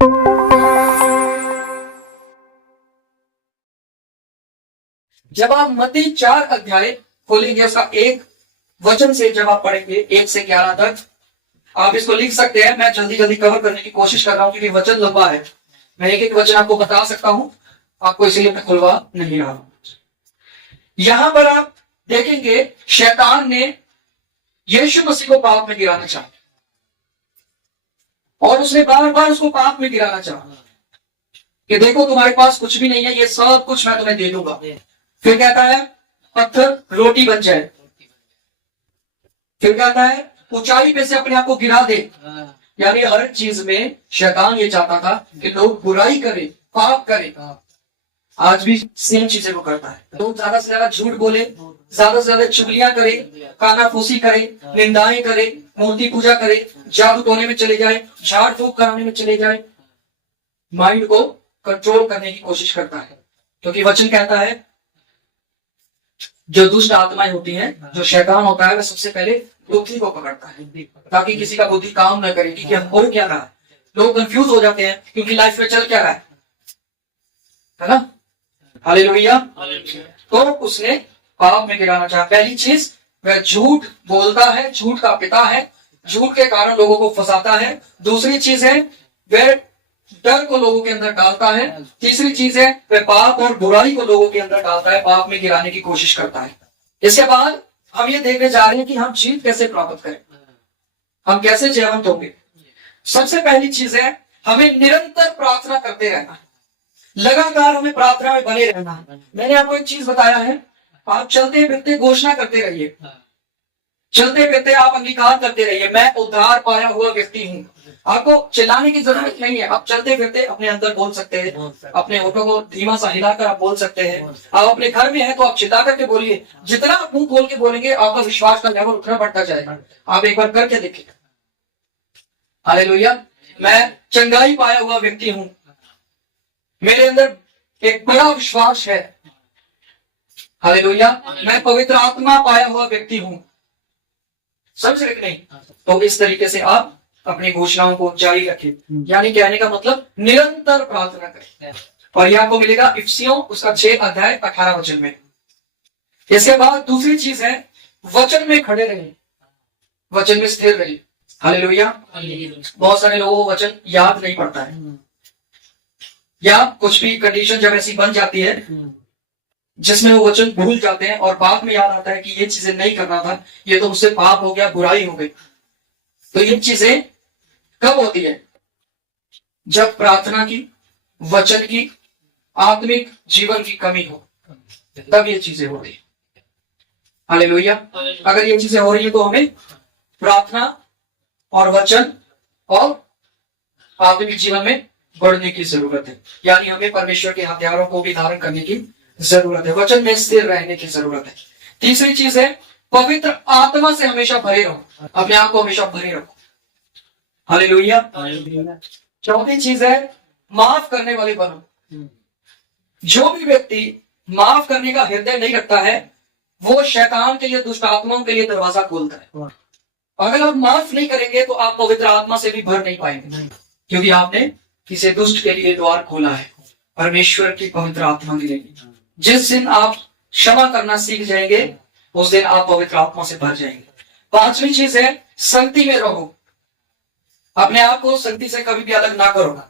जब आप मत्ती 4 अध्याय खोलेंगे, उसका एक वचन से जब आप पढ़ेंगे 1 से 11 तक, आप इसको लिख सकते हैं। मैं जल्दी जल्दी कवर करने की कोशिश कर रहा हूं क्योंकि वचन लंबा है। मैं एक एक वचन आपको बता सकता हूं, आपको इसीलिए मैं खुलवा नहीं रहा। यहां पर आप देखेंगे शैतान ने यीशु मसीह को पाप में गिराना चाहा और उसने बार बार उसको पाप में गिराना चाहा कि देखो तुम्हारे पास कुछ भी नहीं है, ये सब कुछ मैं तुम्हें दे दूंगा। फिर कहता है पत्थर रोटी बन जाए। फिर कहता है ऊंचाई पे से अपने आप को गिरा दे। यानी हर चीज में शैतान ये चाहता था कि लोग बुराई करें, पाप करें। आज भी सेम चीजें वो करता है। लोग ज्यादा से ज्यादा झूठ बोले, ज्यादा से ज्यादा चुगलियां करे, कानाफूसी करे, निंदाएं करे, मूर्ति पूजा करे, जादू टोने में चले जाए, झाड़ फूक कराने में चले जाए, माइंड को कंट्रोल करने की कोशिश करता है। क्योंकि वचन कहता है जो दुष्ट आत्माएं होती हैं, जो शैतान होता है, वह सबसे पहले बुद्धि को पकड़ता है ताकि किसी का बुद्धि काम न करे कि हम हो क्या रहा है। लोग कंफ्यूज हो जाते हैं क्योंकि लाइफ में चल क्या रहा है ना। हालेलुया। तो उसने पाप में गिराना चाहा। पहली चीज, वह झूठ बोलता है, झूठ का पिता है, झूठ के कारण लोगों को फंसाता है। दूसरी चीज है वह डर को लोगों के अंदर डालता है। तीसरी चीज है वह पाप और बुराई को लोगों के अंदर डालता है, पाप में गिराने की कोशिश करता है। इसके बाद हम ये देखने जा रहे हैं कि हम जीत कैसे प्राप्त करें, हम कैसे जयवंत होंगे। सबसे पहली चीज है हमें निरंतर प्रार्थना करते रहना, लगातार हमें प्रार्थना में बने रहना। मैंने आपको एक चीज बताया है, आप चलते फिरते घोषणा करते रहिए, चलते फिरते आप अंगीकार करते रहिए, मैं उद्धार पाया हुआ व्यक्ति हूं। आपको चिल्लाने की जरूरत नहीं है, आप चलते फिरते अपने अंदर बोल सकते हैं, अपने होठों को धीमा सा हिलाकर आप बोल सकते हैं। आप अपने घर में हैं तो आप चिल्ला करके बोलिए। जितना आप मुंह खोल के बोलेंगे आपका विश्वास का लेवल उतना बढ़ता जाएगा। आप एक बार करके देखिए। हालेलुया। मैं चंगाई पाया हुआ व्यक्ति हूं, मेरे अंदर एक बड़ा विश्वास है। हालेलुया। मैं पवित्र आत्मा पाया हुआ व्यक्ति हूं। समझ रहे नहीं? तो इस तरीके से आप अपनी घोषणाओं को जारी रखें। यानी कहने का मतलब निरंतर प्रार्थना करें। और यह आपको मिलेगा इफिसियों उसका 6 अध्याय 18 वचन में। इसके बाद दूसरी चीज है वचन में खड़े रहे, वचन में स्थिर रहे। हालेलुया। बहुत सारे लोगों को वचन याद नहीं पड़ता है, या कुछ भी कंडीशन जब ऐसी बन जाती है जिसमें वो वचन भूल जाते हैं और बाद में याद आता है कि ये चीजें नहीं करना था, ये तो मुझसे पाप हो गया, बुराई हो गई। तो ये चीजें कब होती है? जब प्रार्थना की, वचन की, आत्मिक जीवन की कमी हो, तब ये चीजें होती है। हालेलुया। अगर ये चीजें हो रही है तो हमें प्रार्थना और वचन और आत्मिक जीवन में बढ़ने की जरूरत है। यानी हमें परमेश्वर के हथियारों को भी धारण करने की जरूरत है, वचन में स्थिर रहने की जरूरत है। तीसरी चीज है पवित्र आत्मा से हमेशा भरे रहो, अपने आप को हमेशा भरे रखो। हालेलुया। चौथी चीज है माफ करने वाले बनो। जो भी व्यक्ति माफ करने का हृदय नहीं रखता है वो शैतान के लिए, दुष्ट आत्माओं के लिए दरवाजा खोलता है। अगर आप माफ नहीं करेंगे तो आप पवित्र आत्मा से भी भर नहीं पाएंगे, क्योंकि आपने किसी दुष्ट के लिए द्वार खोला है। परमेश्वर की पवित्र आत्मा मिलेगी। जिस दिन आप क्षमा करना सीख जाएंगे उस दिन आप पवित्र आत्मा से भर जाएंगे। पांचवी चीज है संगति में रहो, अपने आप को संगति से कभी भी अलग ना करो।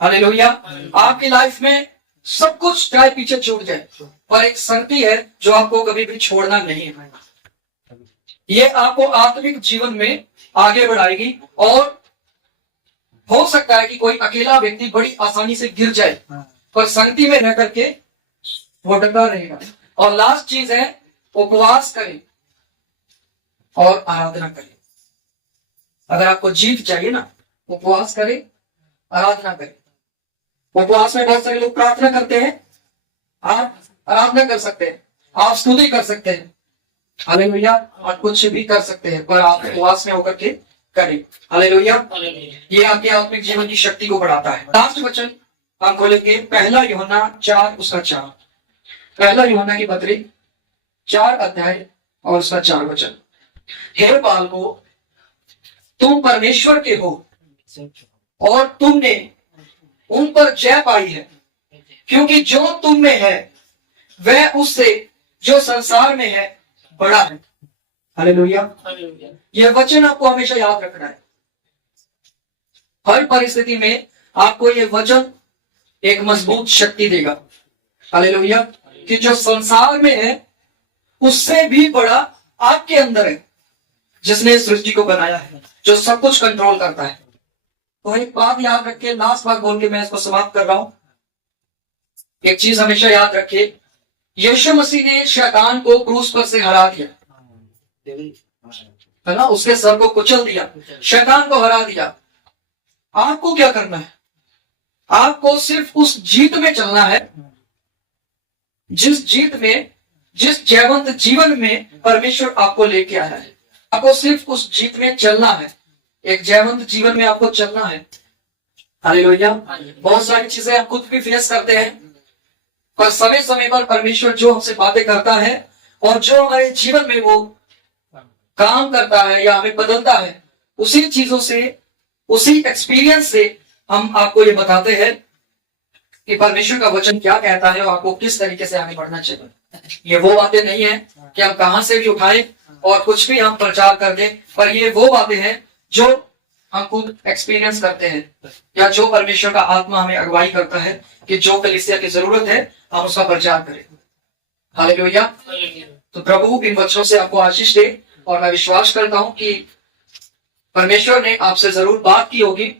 हालेलुया। आपकी लाइफ में सब कुछ चाहे पीछे छूट जाए, पर एक संगति है जो आपको कभी भी छोड़ना नहीं है। ये आपको आत्मिक जीवन में आगे बढ़ाएगी। और हो सकता है कि कोई अकेला व्यक्ति बड़ी आसानी से गिर जाए, पर संगति में रह करके वो डटा रहेगा। और लास्ट चीज है उपवास करें और आराधना करें। अगर आपको जीत चाहिए ना, उपवास करें, आराधना करें। उपवास में बहुत सारे लोग प्रार्थना करते हैं, आप आराधना कर सकते हैं, आप स्तुति कर सकते हैं, हालेलुया, और कुछ भी कर सकते हैं, पर आप उपवास में होकर के करें। हालेलुया। ये आपके आत्मिक जीवन की शक्ति को बढ़ाता है। लास्ट वचन हम खोलेंगे 1 यूहन्ना 4 उसका 4। 1 यूहन्ना की पत्री 4 अध्याय और उसका 4 वचन। हे बालकों, तुम परमेश्वर के हो और तुमने उन पर जय पाई है, क्योंकि जो तुम में है वह उससे जो संसार में है बड़ा है। हालेलुया। यह वचन आपको हमेशा याद रखना है। हर परिस्थिति में आपको यह वचन एक मजबूत शक्ति देगा। हालेलुया। कि जो संसार में है उससे भी बड़ा आपके अंदर है, जिसने सृष्टि को बनाया है, जो सब कुछ कंट्रोल करता है। तो एक बात याद रखिए, लास्ट बात बोल के मैं इसको समाप्त कर रहा हूं। एक चीज हमेशा याद रखिए, यीशु मसीह ने शैतान को क्रूस पर से हरा दिया, है ना, उसके सर को कुचल दिया, शैतान को हरा दिया। आपको क्या करना है? आपको सिर्फ उस जीत में चलना है, जिस जीत में, जिस जयवंत जीवन में परमेश्वर आपको लेके आया है। आपको सिर्फ उस जीत में चलना है, एक जयवंत जीवन में आपको चलना है। हालेलुया। बहुत सारी चीजें हम खुद भी फेस करते हैं, पर समय समय पर परमेश्वर जो हमसे बातें करता है और जो हमारे जीवन में वो काम करता है या हमें बदलता है, उसी चीजों से, उसी एक्सपीरियंस से हम आपको ये बताते हैं कि परमेश्वर का वचन क्या कहता है और आपको किस तरीके से आगे बढ़ना चाहिए। ये वो बातें नहीं है कि हम कहां से भी उठाएं और कुछ भी हम प्रचार कर दें, पर ये वो बातें हैं जो हम खुद एक्सपीरियंस करते हैं, या जो परमेश्वर का आत्मा हमें अगुवाई करता है कि जो कलीसिया की जरूरत है हम उसका प्रचार करें। हालेलुया। तो प्रभु इन वचनों से आपको आशीष दे, और मैं विश्वास करता हूं कि परमेश्वर ने आपसे जरूर बात की होगी,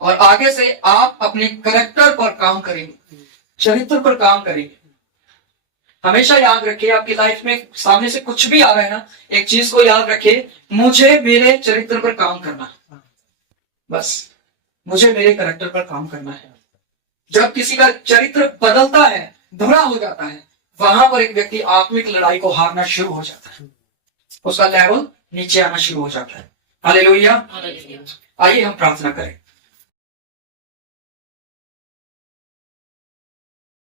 और आगे से आप अपने कैरेक्टर पर काम करेंगे, चरित्र पर काम करेंगे। हमेशा याद रखिए, आपकी लाइफ में सामने से कुछ भी आ रहा है ना, एक चीज को याद रखिए, मुझे मेरे चरित्र पर काम करना है, बस मुझे मेरे कैरेक्टर पर काम करना है। जब किसी का चरित्र बदलता है, बुरा हो जाता है, वहां पर एक व्यक्ति आत्मिक लड़ाई को हारना शुरू हो जाता है, उसका लेवल नीचे आना शुरू हो जाता है। हालेलुया। आइए हम प्रार्थना करें।